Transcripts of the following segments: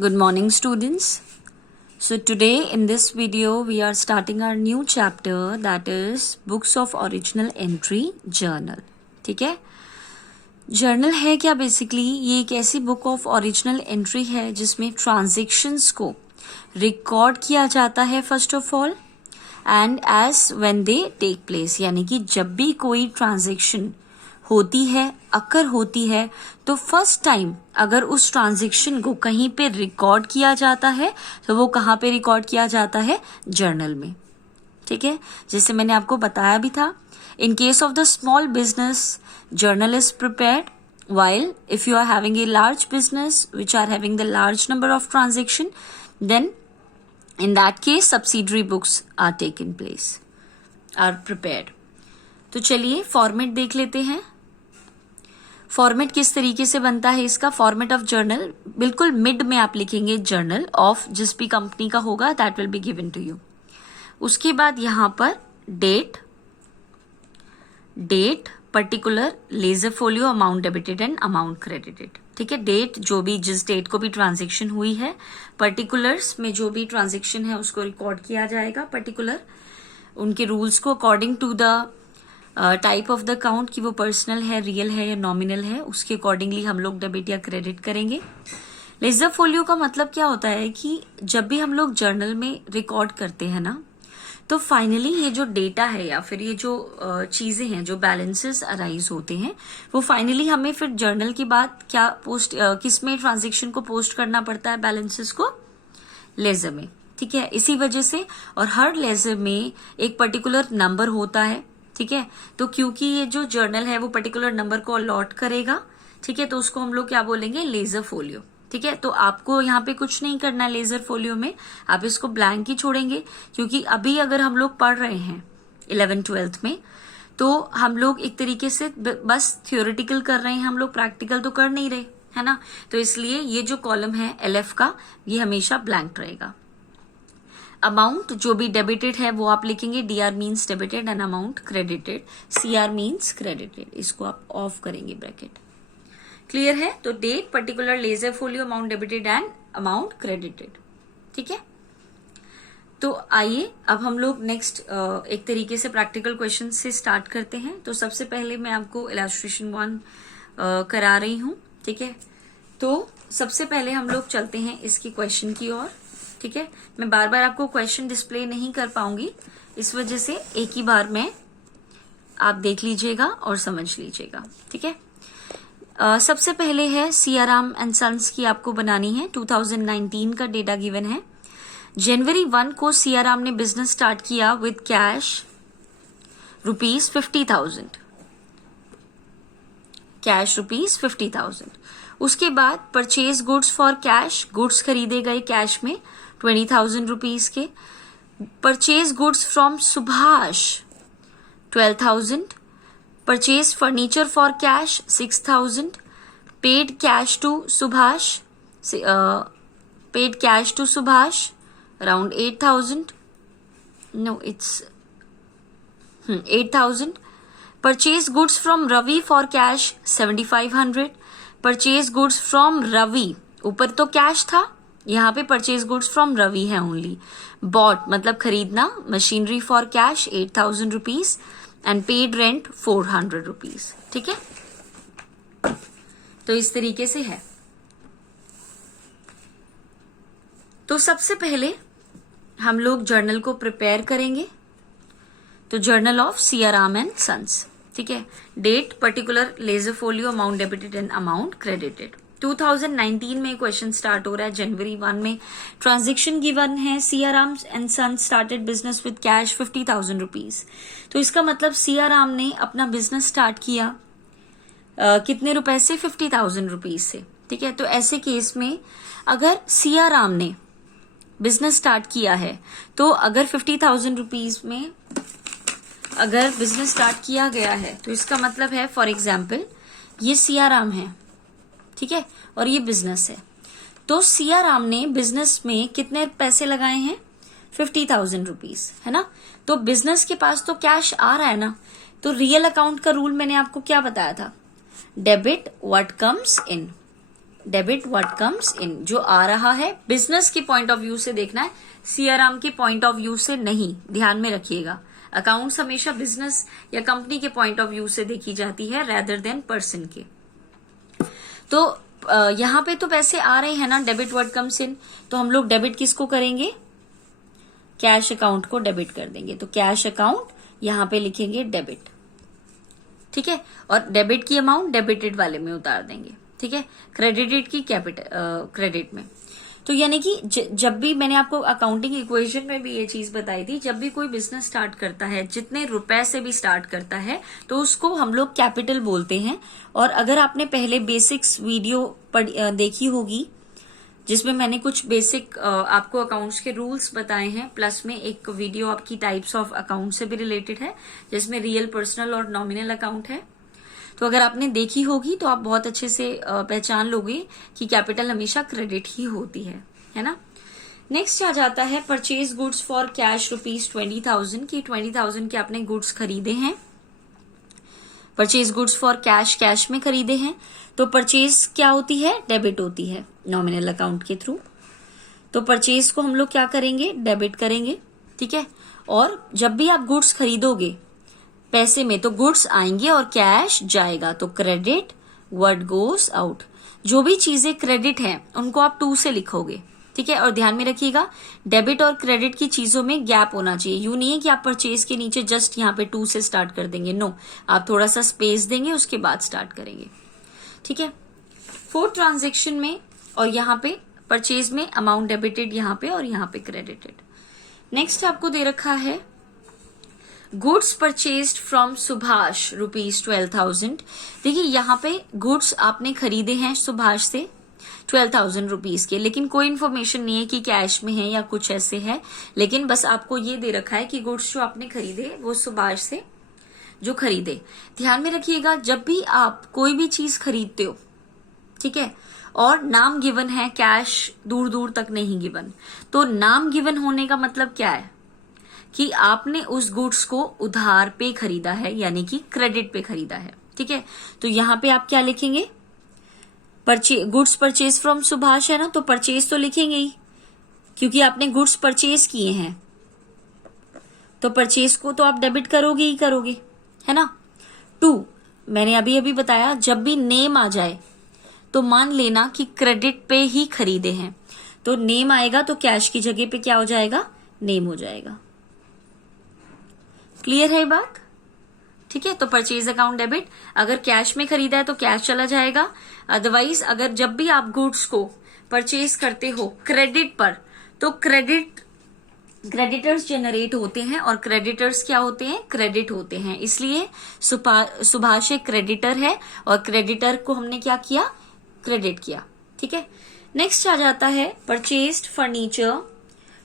Good morning, students. So today in this video we are starting our new chapter, that is Books of Original Entry Journal. ठीक है. Journal है क्या? Basically ये एक ऐसी book of original entry है जिसमें ट्रांजेक्शन्स को रिकॉर्ड किया जाता है first of all, and as when they take place, यानी कि जब भी कोई ट्रांजेक्शन होती है, अकर होती है, तो फर्स्ट टाइम अगर उस ट्रांजेक्शन को कहीं पे रिकॉर्ड किया जाता है तो वो कहाँ पे रिकॉर्ड किया जाता है? जर्नल में. ठीक है, जैसे मैंने आपको बताया भी था. In case of the small business, journal is prepared, while if you are having a large business which are having the large number of transaction, then in that case subsidiary books are taken place, are prepared. तो चलिए format देख लेते हैं. Format किस तरीके से बनता है इसका. फॉर्मेट ऑफ जर्नल, बिल्कुल मिड में आप लिखेंगे जर्नल ऑफ जिस भी कंपनी का होगा, that will be given to you. उसके बाद यहां पर date particular, ledger folio, amount debited and amount credited. ठीक है, डेट जो भी जिस डेट को भी ट्रांजेक्शन हुई है, पर्टिकुलर्स में जो भी ट्रांजेक्शन है उसको रिकॉर्ड किया जाएगा. पर्टिकुलर उनके रूल्स को according to the type of the account कि वो पर्सनल है, रियल है या नॉमिनल है, उसके अकॉर्डिंगली हम लोग डेबिट या क्रेडिट करेंगे. लेजर फोलियो का मतलब क्या होता है कि जब भी हम लोग जर्नल में रिकॉर्ड करते हैं ना, तो फाइनली ये जो डेटा है या फिर ये जो चीजें हैं, जो बैलेंसेस अराइज होते हैं, वो फाइनली हमें फिर जर्नल के बाद क्या पोस्ट, किस में ट्रांजेक्शन को पोस्ट करना पड़ता है, बैलेंसेस को लेजर में. ठीक है, इसी वजह से, और हर लेजर में एक पर्टिकुलर नंबर होता है. ठीक है, तो क्योंकि ये जो जर्नल है वो पर्टिकुलर नंबर को अलॉट करेगा, ठीक है, तो उसको हम लोग क्या बोलेंगे? Ledger folio. ठीक है, तो आपको यहाँ पे कुछ नहीं करना है लेजर फोलियो में, आप इसको ब्लैंक ही छोड़ेंगे, क्योंकि अभी अगर हम लोग पढ़ रहे हैं 11th-12th में, तो हम लोग एक तरीके से बस थियोरेटिकल कर रहे हैं, हम लोग प्रैक्टिकल तो कर नहीं रहे, है ना. तो इसलिए ये जो कॉलम है LF का, ये हमेशा ब्लैंक रहेगा. अमाउंट जो भी डेबिटेड है वो आप लिखेंगे. DR means debited and amount credited. CR means credited. इसको आप ऑफ करेंगे ब्रैकेट. क्लियर है. तो date, particular, ledger folio, amount debited and amount credited. ठीक है, तो आइए अब हम लोग नेक्स्ट एक तरीके से प्रैक्टिकल क्वेश्चन से स्टार्ट करते हैं. तो सबसे पहले मैं आपको इलस्ट्रेशन 1 करा रही हूं. ठीक है, तो सबसे पहले हम लोग चलते हैं इसकी क्वेश्चन की ओर. ठीक है, मैं बार बार आपको क्वेश्चन डिस्प्ले नहीं कर पाऊंगी, इस वजह से एक ही बार में आप देख लीजिएगा और समझ लीजिएगा. ठीक है, सबसे पहले है सियाराम एंड सन्स की आपको बनानी है. 2019 का डेटा गिवन है. जनवरी 1 को सियाराम ने बिजनेस स्टार्ट किया विद कैश ₹50,000. कैश ₹50,000. उसके बाद purchase goods for cash, goods खरीदे गए कैश में ₹20,000 के. Purchase goods from Subhash 12,000. Purchase furniture for cash 6,000. Paid cash to Subhash, around 8,000. No, it's 8,000. Purchase goods from Ravi for cash 7,500. Purchase goods from Ravi, ऊपर तो cash था, यहाँ पे परचेज गुड्स फ्रॉम रवि है ओनली. बॉट मतलब खरीदना, machinery for cash ₹8,000 and paid rent ₹400. ठीक है, तो इस तरीके से है. तो सबसे पहले हम लोग जर्नल को प्रिपेयर करेंगे. तो journal of Siyaram and sons. ठीक है, date, particular, ledger folio, amount debited and amount credited. 2019 में क्वेश्चन स्टार्ट हो रहा है. जनवरी 1 में ट्रांजेक्शन गिवन है. Siyaram and sons started business with cash ₹50,000. तो इसका मतलब सियाराम ने अपना बिजनेस स्टार्ट किया कितने रुपए से? ₹50,000 से. ठीक है, तो ऐसे केस में अगर सियाराम ने बिजनेस स्टार्ट किया है, तो अगर ₹50,000 में अगर बिजनेस स्टार्ट किया गया है, तो इसका मतलब है, फॉर एग्जाम्पल ये सियाराम है, ठीक है, और ये बिजनेस है. तो सियाराम ने बिजनेस में कितने पैसे लगाए हैं? ₹50,000, है ना. तो बिजनेस के पास तो कैश आ रहा है ना. तो रियल अकाउंट का रूल मैंने आपको क्या बताया था? Debit what comes in. Debit what comes in, जो आ रहा है बिजनेस के पॉइंट ऑफ व्यू से देखना है, सीआरएम के पॉइंट ऑफ व्यू से नहीं, ध्यान में रखिएगा। अकाउंट्स हमेशा बिजनेस या कंपनी के पॉइंट ऑफ व्यू से देखी जाती है रेदर देन पर्सन के। तो यहाँ पे तो पैसे आ रहे हैं ना, डेबिट व्हाट कम्स इन, तो हम लोग डेबिट किसको करेंगे, कैश अकाउंट को डेबिट कर देंगे। तो कैश अकाउंट यहाँ पे लिखेंगे डेबिट, ठीक है, और डेबिट की अमाउंट डेबिटेड वाले में उतार देंगे, ठीक है, क्रेडिटेड की क्रेडिट में। तो यानी कि जब भी मैंने आपको अकाउंटिंग इक्वेशन में भी ये चीज बताई थी, जब भी कोई बिजनेस स्टार्ट करता है, जितने रुपए से भी स्टार्ट करता है, तो उसको हम लोग कैपिटल बोलते हैं। और अगर आपने पहले बेसिक्स वीडियो देखी होगी, जिसमें मैंने कुछ बेसिक आपको अकाउंट्स के रूल्स बताए हैं, प्लस में एक वीडियो आपकी टाइप्स ऑफ अकाउंट से भी रिलेटेड है, जिसमें रियल, पर्सनल और नॉमिनल अकाउंट है। तो अगर आपने देखी होगी तो आप बहुत अच्छे से पहचान लोगे कि कैपिटल हमेशा क्रेडिट ही होती है ना। नेक्स्ट आ जाता है परचेज गुड्स फॉर कैश ₹20,000 की 20,000 के आपने गुड्स खरीदे हैं, परचेज गुड्स फॉर कैश में खरीदे हैं। तो परचेज क्या होती है, डेबिट होती है नॉमिनल अकाउंट के थ्रू। तो परचेज को हम लोग क्या करेंगे, डेबिट करेंगे, ठीक है। और जब भी आप गुड्स खरीदोगे पैसे में, तो गुड्स आएंगे और कैश जाएगा, तो क्रेडिट व्हाट गोस आउट। जो भी चीजें क्रेडिट हैं उनको आप 2 से लिखोगे, ठीक है। और ध्यान में रखिएगा डेबिट और क्रेडिट की चीजों में गैप होना चाहिए। यूं नहीं है कि आप परचेज के नीचे जस्ट यहाँ पे 2 से स्टार्ट कर देंगे, नो, आप थोड़ा सा स्पेस देंगे, उसके बाद स्टार्ट करेंगे, ठीक है। 4 ट्रांजेक्शन में और यहाँ पे परचेज में अमाउंट डेबिटेड यहाँ पे और यहाँ पे क्रेडिटेड। नेक्स्ट आपको दे रखा है गुड्स परचेज्ड फ्रॉम सुभाष ₹12,000। देखिए यहाँ पे गुड्स आपने खरीदे हैं सुभाष से 12,000 रुपीज के, लेकिन कोई इन्फॉर्मेशन नहीं है कि कैश में है या कुछ ऐसे है, लेकिन बस आपको ये दे रखा है कि गुड्स जो आपने खरीदे वो सुभाष से जो खरीदे। ध्यान में रखिएगा जब भी आप कोई भी चीज खरीदते हो, ठीक है, और नाम गिवन है, कैश दूर दूर तक नहीं गिवन, तो नाम गिवन होने का मतलब क्या है कि आपने उस गुड्स को उधार पे खरीदा है, यानी कि क्रेडिट पे खरीदा है, ठीक है। तो यहाँ पे आप क्या लिखेंगे, गुड्स परचेज फ्रॉम सुभाष है ना, तो परचेज तो लिखेंगे ही, क्योंकि आपने गुड्स परचेज किए हैं, तो परचेज को तो आप डेबिट करोगे ही करोगे, है ना। 2 मैंने अभी बताया, जब भी नेम आ जाए तो मान लेना कि क्रेडिट पे ही खरीदे हैं, तो नेम आएगा तो कैश की जगह पे क्या हो जाएगा, नेम हो जाएगा। क्लियर है ये बात, ठीक है। तो परचेज अकाउंट डेबिट, अगर कैश में खरीदा है तो कैश चला जाएगा। अदरवाइज अगर जब भी आप गुड्स को परचेज करते हो क्रेडिट पर, तो क्रेडिटर्स जनरेट होते हैं, और क्रेडिटर्स क्या होते हैं, क्रेडिट होते हैं। इसलिए सुभाष एक क्रेडिटर है और क्रेडिटर को हमने क्या किया, क्रेडिट किया, ठीक है। नेक्स्ट आ जाता है परचेज्ड फर्नीचर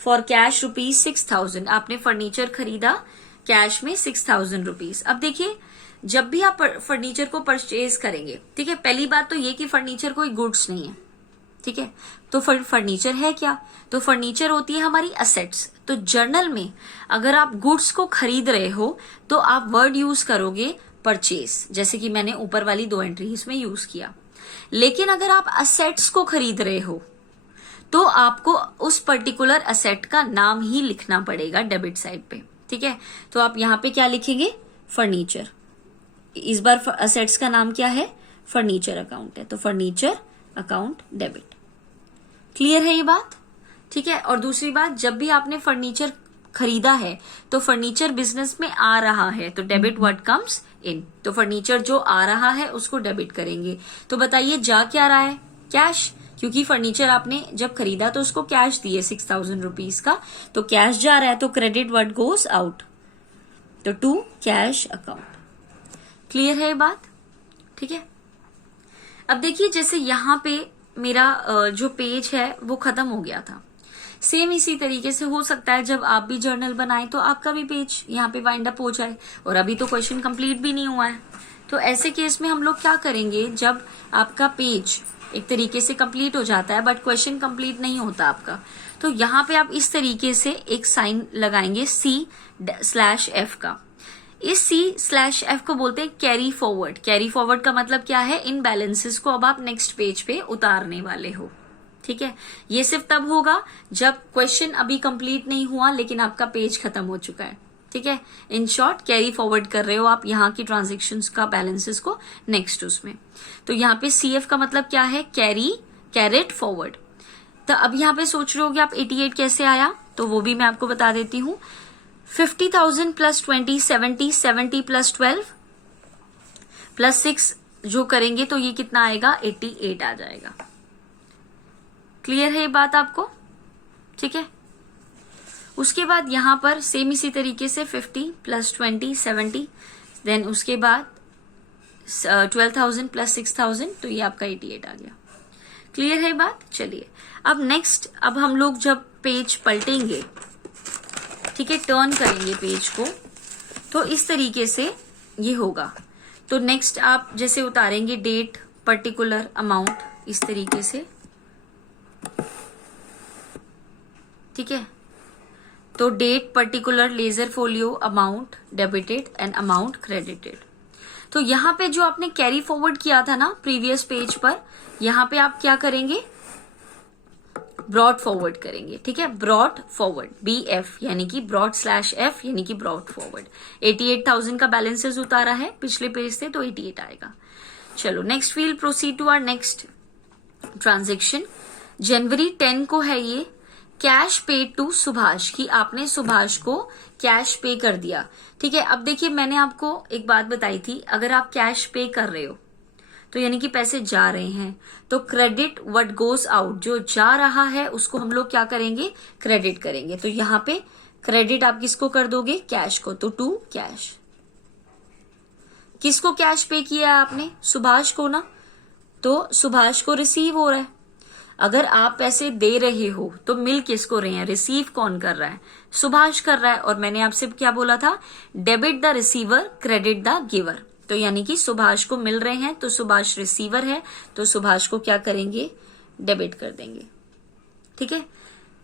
फॉर कैश ₹6,000। आपने फर्नीचर खरीदा कैश में 6,000 रुपीज। अब देखिए जब भी आप फर्नीचर को परचेज करेंगे, ठीक है, पहली बात तो ये कि फर्नीचर कोई गुड्स नहीं है, ठीक है। तो फर्नीचर है क्या, तो फर्नीचर होती है हमारी असेट्स। तो जर्नल में अगर आप गुड्स को खरीद रहे हो तो आप वर्ड यूज करोगे परचेज, जैसे कि मैंने ऊपर वाली 2 एंट्री इसमें यूज किया। लेकिन अगर आप असेट्स को खरीद रहे हो तो आपको उस पर्टिकुलर असेट का नाम ही लिखना पड़ेगा डेबिट साइड पे, ठीक है। तो आप यहाँ पे क्या लिखेंगे, फर्नीचर। इस बार असेट्स का नाम क्या है, फर्नीचर अकाउंट है, तो फर्नीचर अकाउंट डेबिट। क्लियर है ये बात, ठीक है। और दूसरी बात, जब भी आपने फर्नीचर खरीदा है तो फर्नीचर बिजनेस में आ रहा है, तो डेबिट व्हाट कम्स इन, तो फर्नीचर जो आ रहा है उसको डेबिट करेंगे। तो बताइए जा क्या रहा है, कैश, क्योंकि फर्नीचर आपने जब खरीदा तो उसको कैश दिए 6,000 रुपीज का, तो कैश जा रहा है, तो क्रेडिट व्हाट गोस आउट, तो टू कैश अकाउंट। क्लियर है ये बात, ठीक है। अब देखिए जैसे यहाँ पे मेरा जो पेज है वो खत्म हो गया था, सेम इसी तरीके से हो सकता है जब आप भी जर्नल बनाए तो आपका भी पेज यहाँ पे वाइंड अप हो जाए, और अभी तो क्वेश्चन कंप्लीट भी नहीं हुआ है। तो ऐसे केस में हम लोग क्या करेंगे, जब आपका पेज एक तरीके से कंप्लीट हो जाता है बट क्वेश्चन कंप्लीट नहीं होता आपका, तो यहाँ पे आप इस तरीके से एक साइन लगाएंगे C/F का। इस C/F को बोलते हैं कैरी फॉरवर्ड। कैरी फॉरवर्ड का मतलब क्या है, इन बैलेंसेस को अब आप नेक्स्ट पेज पे उतारने वाले हो। ठीक है, ये सिर्फ तब होगा जब क्वेश्चन अभी कंप्लीट नहीं हुआ लेकिन आपका पेज खत्म हो चुका है। ठीक है, इन शॉर्ट कैरी फॉरवर्ड कर रहे हो आप यहाँ की ट्रांजेक्शन्स का बैलेंसेस को नेक्स्ट उसमें। तो यहाँ पे CF का मतलब क्या है, कैरेट फॉरवर्ड। तो अब यहाँ पे सोच रहे हो कि आप 88 कैसे आया, तो वो भी मैं आपको बता देती हूँ। 50,000 प्लस 20 70, 70 प्लस 12 प्लस 6 जो करेंगे तो ये कितना आएगा, 88 आ जाएगा। क्लियर है ये बात आपको? ठीक है, उसके बाद यहां पर सेम इसी तरीके से 50 प्लस 20 70, देन उसके बाद 12,000 प्लस 6,000, तो ये आपका 88 आ गया। क्लियर है बात? चलिए अब नेक्स्ट, अब हम लोग जब पेज पलटेंगे, ठीक है, टर्न करेंगे पेज को, तो इस तरीके से ये होगा। तो नेक्स्ट आप जैसे उतारेंगे डेट, पर्टिकुलर, अमाउंट, इस तरीके से। ठीक है, तो date, particular, ledger folio, amount debited and amount credited. तो यहां पे जो आपने कैरी फॉरवर्ड किया था ना प्रीवियस पेज पर, यहां पे आप क्या करेंगे, ब्रॉड फॉरवर्ड करेंगे। ठीक है, ब्रॉड फॉरवर्ड, BF यानी कि ब्रॉड/F यानी कि ब्रॉड फॉरवर्ड। 88,000 का बैलेंसेस उतारा है पिछले पेज से, तो 88 आएगा। चलो next we'll proceed to our next transaction. जनवरी 10 को है ये, कैश पे टू सुभाष, की आपने सुभाष को कैश पे कर दिया। ठीक है, अब देखिए मैंने आपको एक बात बताई थी, अगर आप कैश पे कर रहे हो तो यानी कि पैसे जा रहे हैं, तो क्रेडिट व्हाट गोज आउट, जो जा रहा है उसको हम लोग क्या करेंगे, क्रेडिट करेंगे। तो यहां पे क्रेडिट आप किसको कर दोगे, कैश को, तो टू कैश। किसको कैश पे किया आपने, सुभाष को ना, तो सुभाष को रिसीव हो रहा है। अगर आप पैसे दे रहे हो तो मिल किसको रहे हैं, रिसीव कौन कर रहा है, सुभाष कर रहा है। और मैंने आपसे क्या बोला था, debit the receiver, credit the giver. तो यानी कि सुभाष को मिल रहे हैं, तो सुभाष रिसीवर है, तो सुभाष को क्या करेंगे, डेबिट कर देंगे। ठीक है,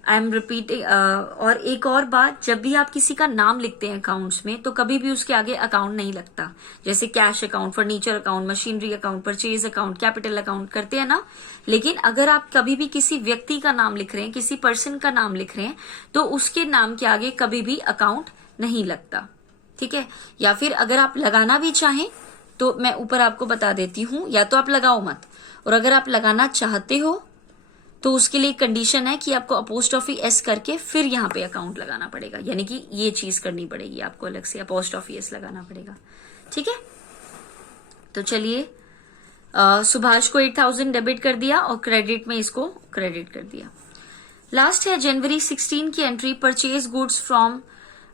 आई एम रिपीटिंग। और एक और बात, जब भी आप किसी का नाम लिखते हैं अकाउंट्स में, तो कभी भी उसके आगे अकाउंट नहीं लगता। जैसे cash account, furniture account, machinery account, purchase account, capital account करते हैं ना। लेकिन अगर आप कभी भी किसी व्यक्ति का नाम लिख रहे हैं, किसी पर्सन का नाम लिख रहे हैं, तो उसके नाम के आगे कभी भी अकाउंट नहीं लगता। ठीक है, या फिर अगर आप लगाना भी चाहें तो मैं ऊपर आपको बता देती हूं, या तो आप लगाओ मत, और अगर आप लगाना चाहते हो तो उसके लिए कंडीशन है कि आपको अपोस्ट्रोफी S करके फिर यहाँ पे अकाउंट लगाना पड़ेगा, यानी कि ये चीज करनी पड़ेगी आपको, अलग से अपोस्ट्रोफी S लगाना पड़ेगा। ठीक है, तो चलिए सुभाष को 8,000 डेबिट कर दिया और क्रेडिट में इसको क्रेडिट कर दिया। लास्ट है जनवरी 16 की entry, purchase goods from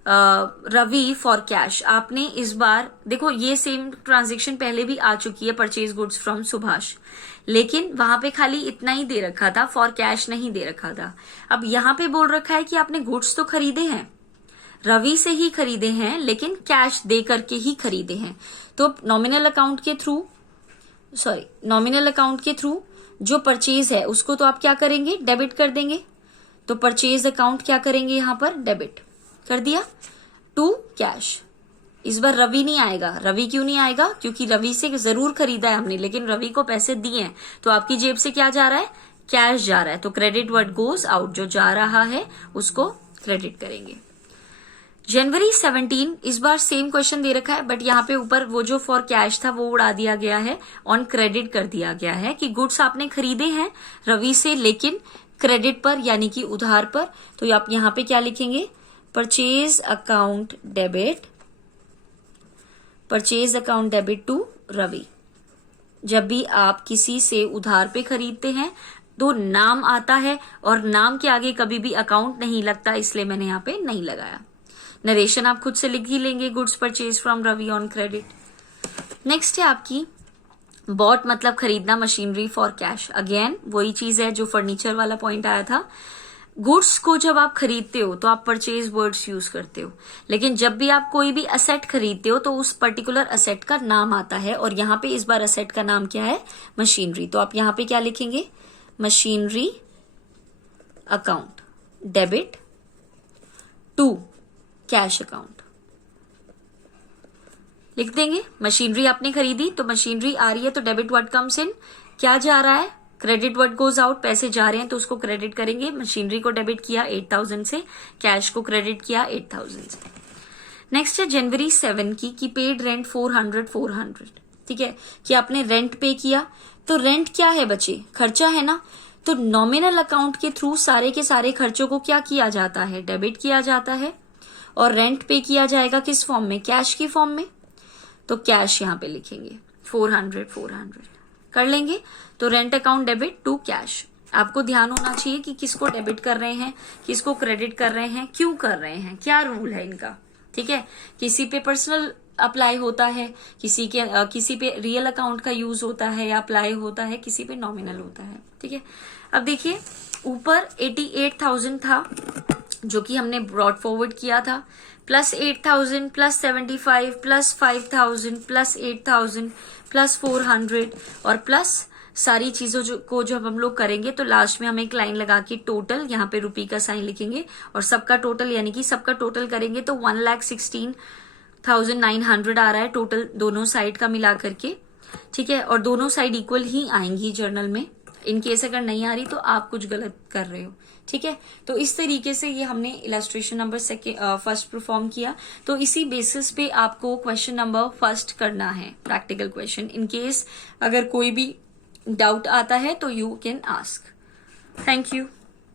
Ravi for cash. आपने इस बार देखो ये सेम ट्रांजेक्शन पहले भी आ चुकी है, परचेज गुड्स फ्रॉम सुभाष, लेकिन वहां पे खाली इतना ही दे रखा था, फॉर कैश नहीं दे रखा था। अब यहाँ पे बोल रखा है कि आपने गुड्स तो खरीदे हैं, रवि से ही खरीदे हैं, लेकिन कैश दे करके ही खरीदे हैं। तो नॉमिनल अकाउंट के थ्रू जो परचेज है उसको तो आप क्या करेंगे, डेबिट कर देंगे। तो परचेज अकाउंट क्या करेंगे, यहां पर डेबिट कर दिया टू कैश। इस बार रवि नहीं आएगा। रवि क्यों नहीं आएगा, क्योंकि रवि से जरूर खरीदा है हमने, लेकिन रवि को पैसे दिए हैं, तो आपकी जेब से क्या जा रहा है, कैश जा रहा है। तो क्रेडिट व्हाट गोज आउट, जो जा रहा है उसको क्रेडिट करेंगे। जनवरी 17, इस बार सेम क्वेश्चन दे रखा है, बट यहाँ पे ऊपर वो जो फॉर कैश था वो उड़ा दिया गया है, ऑन क्रेडिट कर दिया गया है कि गुड्स आपने खरीदे हैं रवि से, लेकिन क्रेडिट पर यानी कि उधार पर। तो आप यहाँ पे क्या लिखेंगे, purchase account debit, purchase account debit to Ravi. जब भी आप किसी से उधार पे खरीदते हैं तो नाम आता है, और नाम के आगे कभी भी अकाउंट नहीं लगता, इसलिए मैंने यहाँ पे नहीं लगाया। नरेशन आप खुद से लिख ही लेंगे, goods purchase from Ravi on credit. Next है आपकी बॉट, मतलब खरीदना, मशीनरी फॉर कैश। अगेन वही चीज है जो फर्नीचर वाला पॉइंट आया था। गुड्स को जब आप खरीदते हो तो आप परचेज वर्ड्स यूज करते हो, लेकिन जब भी आप कोई भी असेट खरीदते हो तो उस पर्टिकुलर असेट का नाम आता है, और यहाँ पे इस बार असेट का नाम क्या है, मशीनरी। तो आप यहाँ पे क्या लिखेंगे, machinery account debit to cash account. लिख देंगे। मशीनरी आपने खरीदी तो मशीनरी आ रही है तो डेबिट वर्ड कम्स इन, क्या जा रहा है, क्रेडिट वर्ड गोज आउट, पैसे जा रहे हैं तो उसको क्रेडिट करेंगे। मशीनरी को डेबिट किया 8,000 से, कैश को क्रेडिट किया 8,000 से। नेक्स्ट है जनवरी 7 की कि पेड रेंट 400, ठीक है, कि आपने रेंट पे किया। तो रेंट क्या है बच्चे, खर्चा है ना, तो नॉमिनल अकाउंट के थ्रू सारे के सारे खर्चों को क्या किया जाता है, डेबिट किया जाता है। और रेंट पे किया जाएगा किस फॉर्म में, कैश की फॉर्म में, तो कैश यहां पे लिखेंगे 400 कर लेंगे। तो rent account debit to cash. आपको ध्यान होना चाहिए कि किसको डेबिट कर रहे हैं, किसको क्रेडिट कर रहे हैं, क्यों कर रहे हैं, क्या रूल है इनका, ठीक है। किसी पे पर्सनल अप्लाई होता है, किसी पे रियल अकाउंट का यूज होता है या अप्लाई होता है, किसी पे नॉमिनल होता है, ठीक है। अब देखिए ऊपर 88,000 था जो कि हमने ब्रॉड फॉरवर्ड किया था, plus 8,000 plus 75 plus 5,000 plus 8,000 plus 400 और प्लस सारी चीजों को जब हम लोग करेंगे तो लास्ट में हम एक लाइन लगा के टोटल यहाँ पे रुपी का साइन लिखेंगे और सबका टोटल यानी कि सबका टोटल करेंगे तो 1,16,900 आ रहा है टोटल दोनों साइड का मिला करके, ठीक है। और दोनों साइड इक्वल ही आएंगी जर्नल में, इन केस अगर नहीं आ रही तो आप कुछ गलत कर रहे हो, ठीक है। तो इस तरीके से ये हमने इलस्ट्रेशन नंबर फर्स्ट परफॉर्म किया। तो इसी बेसिस पे आपको क्वेश्चन नंबर फर्स्ट करना है, प्रैक्टिकल क्वेश्चन। इन केस अगर कोई भी डाउट आता है तो you can ask. Thank you.